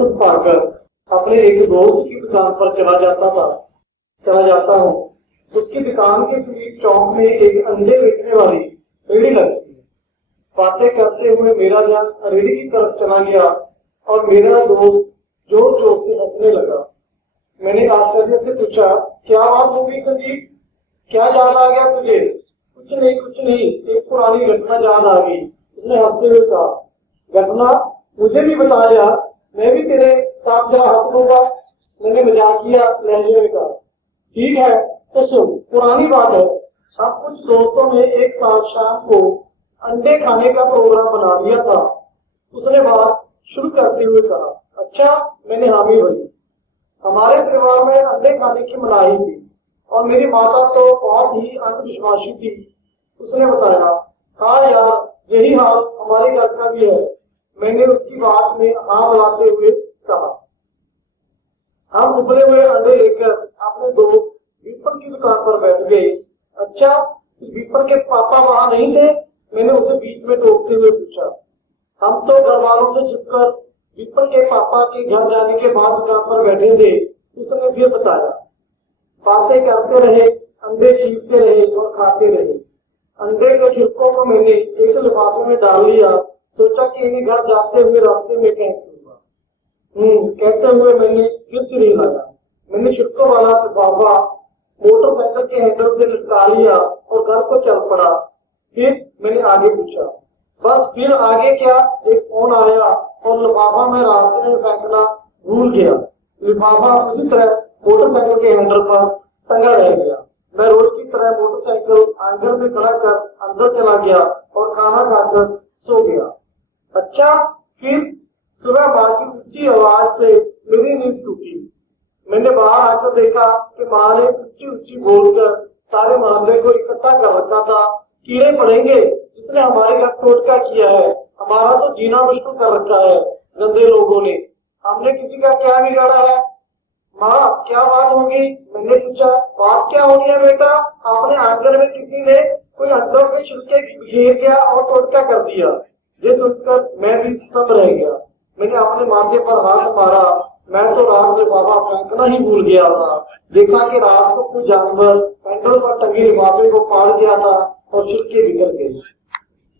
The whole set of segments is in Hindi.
फुर्सत पाकर अपने एक दोस्त की दुकान पर चला जाता हूँ। उसकी दुकान के समीप चौक में एक अंडे बेचने वाली रेहड़ी लगती है। बातें करते हुए मेरा ध्यान रेहड़ी की तरफ चला गया और मेरा दोस्त जोर जोर से हंसने लगा। मैंने आश्चर्य से पूछा, क्या बात हो गई संजीव, क्या याद आ गया तुझे? कुछ नहीं, एक पुरानी घटना याद आ गई, उसने हंसते हुए कहा। घटना? मुझे भी बता यार, मैं भी तेरे साथ जरा हंस लूंगा, मैंने मजाकिया लहजे में कहा। ठीक है तो सुन, पुरानी बात है। हम कुछ दोस्तों ने एक साथ शाम को अंडे खाने का प्रोग्राम बना लिया था। उसने बात शुरू करते हुए कहा। अच्छा, मैंने हामी भरी। हमारे परिवार में अंडे खाने की मनाही थी और मेरी माता तो बहुत ही अंधविश्वासी थी। उसने बताया, हाँ यार, यही हाल हमारे घर का भी है। मैंने उसकी बात में हाँ मिलाते हुए कहा। हम उबले हुए अंडे लेकर अपने दोस्त विपन की दुकान पर बैठ गए। अच्छा, विपन के पापा वहां नहीं थे? मैंने उसे बीच में टोकते हुए पूछा। हम तो घर वालों से छिपकर विपन के पापा के घर जाने के बाद दुकान पर बैठे थे, उसने फिर बताया। बातें करते रहे, अंडे छीलते रहे और खाते रहे। अंडे के छिलकों को मैंने एक लिफाफे में डाल लिया, सोचा कि इन्हें घर जाते हुए रास्ते में फेंक दूंगा। कहते हुए मैंने फिर से नहीं लाया। मैंने छिलकों वाला लिफाफा मोटरसाइकिल के हैंडल से लटका लिया और घर को चल पड़ा। फिर मैंने आगे पूछा। बस फिर आगे क्या, एक फोन आया और लिफाफा मैं रास्ते में फेंकना भूल गया। लिफाफा उसी तरह मोटरसाइकिल के हैंडल पर टंगा रह गया। मैं रोज की तरह मोटरसाइकिल आंगन में खड़ा कर अंदर चला गया और खाना खाकर सो गया। अच्छा, फिर सुबह माँ की ऊंची आवाज से मेरी नींद टूटी। मैंने बाहर आकर देखा कि माँ ने ऊंची ऊंची बोलकर सारे मोहल्ले को इकट्ठा कर रखा था। कीड़े पड़ेंगे, जिसने हमारे घर टोटका किया है, हमारा तो जीना मुश्किल कर रखा है गंदे लोगों ने। हमने किसी का क्या बिगाड़ा है? माँ, क्या बात होगी? मैंने पूछा। बात क्या होनी है बेटा, आपने आंगन में किसी ने कोई अंडों के छिलके घेर गया और टोटका कर दिया। ये सुनकर मैं भी स्तब्ध रह गया। मैंने अपने माथे पर हाथ मारा। मैं तो रात में लिफाफा फेंकना ही भूल गया था। देखा कि रात को कुछ जानवर हैंडल पर टंगे लिफाफे को फाड़ दिया था और छिलके बिखर गए।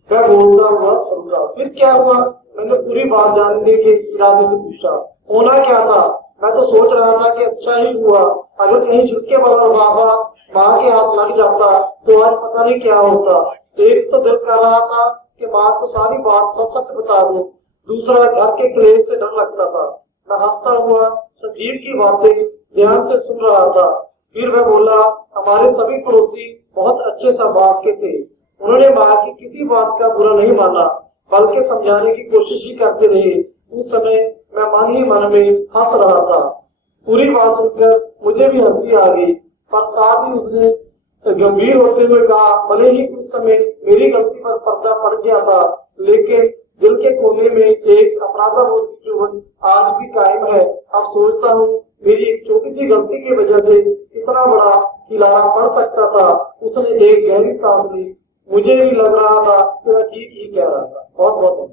मैं बोलता हुआ समझा। फिर क्या हुआ? मैंने पूरी बात जानने के इरादे से पूछा। होना क्या था? मैं तो सोच रहा था कि अच्छा ही हुआ, अगर कहीं छिलके वाला लिफाफा माँ के हाथ लग जाता तो आज पता नहीं क्या होता। एक तो दिल कर रहा था कि माँ को सारी बात सच सच बता दूं, दूसरा घर के क्लेश से डर लगता था। मैं हंसता हुआ संजीव की बातें ध्यान से सुन रहा था। फिर मैं बोला, हमारे सभी पड़ोसी बहुत अच्छे स्वभाव के थे। उन्होंने माँ की किसी बात का बुरा नहीं माना, बल्कि समझाने की कोशिश ही करते रहे। उस समय मैं मन ही मन में हंस रहा था। पूरी बात सुनकर मुझे भी हंसी आ गई, पर साथ ही उसने गंभीर होते हुए कहा, भले ही उस समय मेरी गलती पर पर्दा पड़ गया था, लेकिन दिल के कोने में एक अपराधबोध की चुभन आज भी कायम है। अब सोचता हूँ मेरी एक छोटी सी गलती की वजह से इतना बड़ा खिलारा पड़ सकता था। उसने एक गहरी सांस ली। मुझे भी लग रहा था कि वह ठीक ही कह रहा था। बहुत बहुत